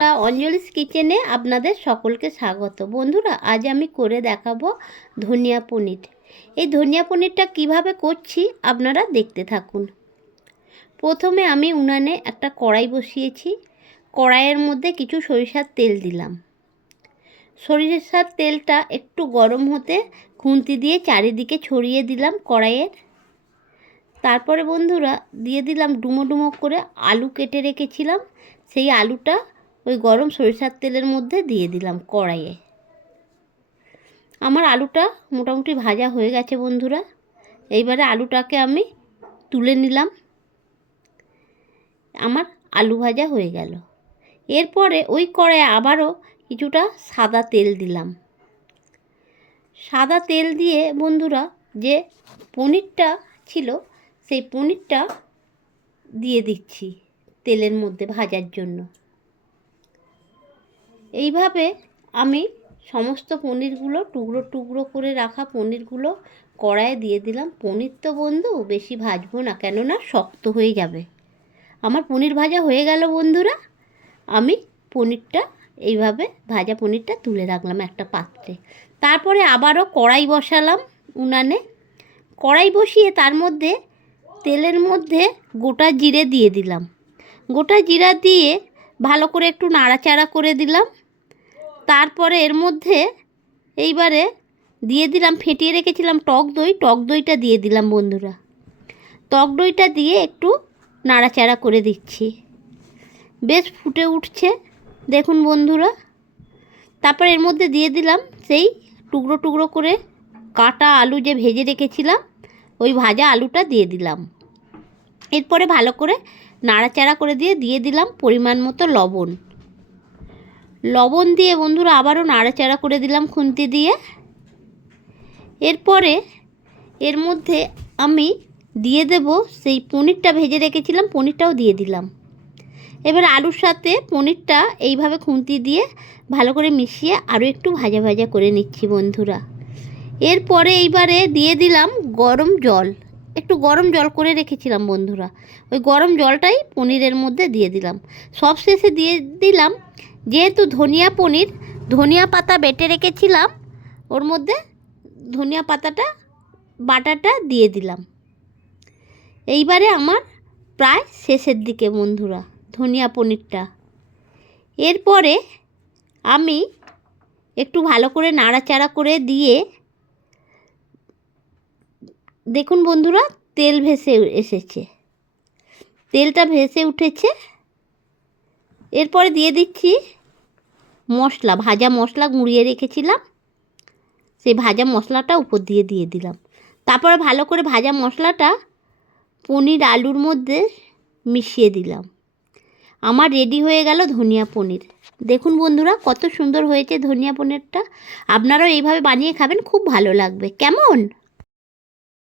অঞ্জলিস কিচেনে আপনাদের সকলকে স্বাগত। বন্ধুরা, আজ আমি করে দেখাবো ধনিয়া পনির। এই ধনিয়া পনিরটা কিভাবে করছি আপনারা দেখতে থাকুন। প্রথমে আমি উনানে একটা কড়াই বসিয়েছি। কড়াইয়ের মধ্যে কিছু সরিষার তেল দিলাম। সরিষার তেলটা একটু গরম হতে খুন্তি দিয়ে চারিদিকে ছড়িয়ে দিলাম কড়াইয়ের। তারপরে বন্ধুরা দিয়ে দিলাম ডুমো ডুমো করে আলু কেটে রেখেছিলাম। সেই আলুটা ওই গরম সরিষার তেলের মধ্যে দিয়ে দিলাম কড়াইয়ে। আমার আলুটা মোটামুটি ভাজা হয়ে গেছে বন্ধুরা। এইবারে আলুটাকে আমি তুলে নিলাম। আমার আলু ভাজা হয়ে গেল। এরপরে ওই কড়াইয়ে আবারও কিছুটা সাদা তেল দিলাম। সাদা তেল দিয়ে বন্ধুরা যে পনিরটা ছিল সেই পনিরটা দিয়ে দিচ্ছি তেলের মধ্যে ভাজার জন্য। এইভাবে আমি সমস্ত পনিরগুলো টুকরো টুকরো করে রাখা পনিরগুলো কড়াইয়ে দিয়ে দিলাম। পনির তো বন্ধু বেশি ভাজবো না, কেননা শক্ত হয়ে যাবে। আমার পনির ভাজা হয়ে গেল বন্ধুরা। আমি পনিরটা এইভাবে ভাজা পনিরটা তুলে রাখলাম একটা পাত্রে। তারপরে আবারও কড়াই বসালাম উনানে। কড়াই বসিয়ে তার মধ্যে তেলের মধ্যে গোটা জিরে দিয়ে দিলাম। গোটা জিরা দিয়ে ভালো করে একটু নাড়াচাড়া করে দিলাম। তারপরে এর মধ্যে এইবারে দিয়ে দিলাম ফেটিয়ে রেখেছিলাম টক দই। টক দইটা দিয়ে দিলাম বন্ধুরা। টক দইটা দিয়ে একটু নাড়াচাড়া করে দিচ্ছি। বেশ ফুটে উঠছে দেখুন বন্ধুরা। তারপর এর মধ্যে দিয়ে দিলাম সেই টুকরো টুকরো করে কাটা আলু যে ভেজে রেখেছিলাম, ওই ভাজা আলুটা দিয়ে দিলাম। এরপরে ভালো করে নাড়াচাড়া করে দিয়ে দিলাম পরিমাণ মতো লবণ। লবণ দিয়ে বন্ধুরা আবারও নাড়াচাড়া করে দিলাম খুন্তি দিয়ে। এরপরে এর মধ্যে আমি দিয়ে দেব সেই পনিরটা ভেজে রেখেছিলাম, পনিরটাও দিয়ে দিলাম। এবার আলুর সাথে পনিরটা এইভাবে খুন্তি দিয়ে ভালো করে মিশিয়ে আরও একটু ভাজা ভাজা করে নিচ্ছি বন্ধুরা। এরপরে এইবারে দিয়ে দিলাম গরম জল। একটু গরম জল করে রেখেছিলাম বন্ধুরা, ওই গরম জলটাই পনিরের মধ্যে দিয়ে দিলাম। সব শেষে দিয়ে দিলাম, যেহেতু ধনিয়া পনির, ধনিয়া পাতা বেটে রেখেছিলাম, ওর মধ্যে ধনিয়া পাতাটা বাটাটা দিয়ে দিলাম। এইবারে আমার প্রায় শেষের দিকে বন্ধুরা ধনিয়া পনিরটা। এরপরে আমি একটু ভালো করে নাড়াচাড়া করে দিয়ে দেখুন বন্ধুরা তেল ভেসে এসেছে, তেলটা ভেসে উঠেছে। এরপরে দিয়ে দিচ্ছি মশলা, ভাজা মশলা গুঁড়িয়ে রেখেছিলাম, সেই ভাজা মশলাটা উপর দিয়ে দিলাম। তারপরে ভালো করে ভাজা মশলাটা পনির আলুর মধ্যে মিশিয়ে দিলাম। আমার রেডি হয়ে গেল ধনিয়া পনির। দেখুন বন্ধুরা কত সুন্দর হয়েছে ধনিয়া পনিরটা। আপনারাও এইভাবে বানিয়ে খাবেন, খুব ভালো লাগবে। কেমন?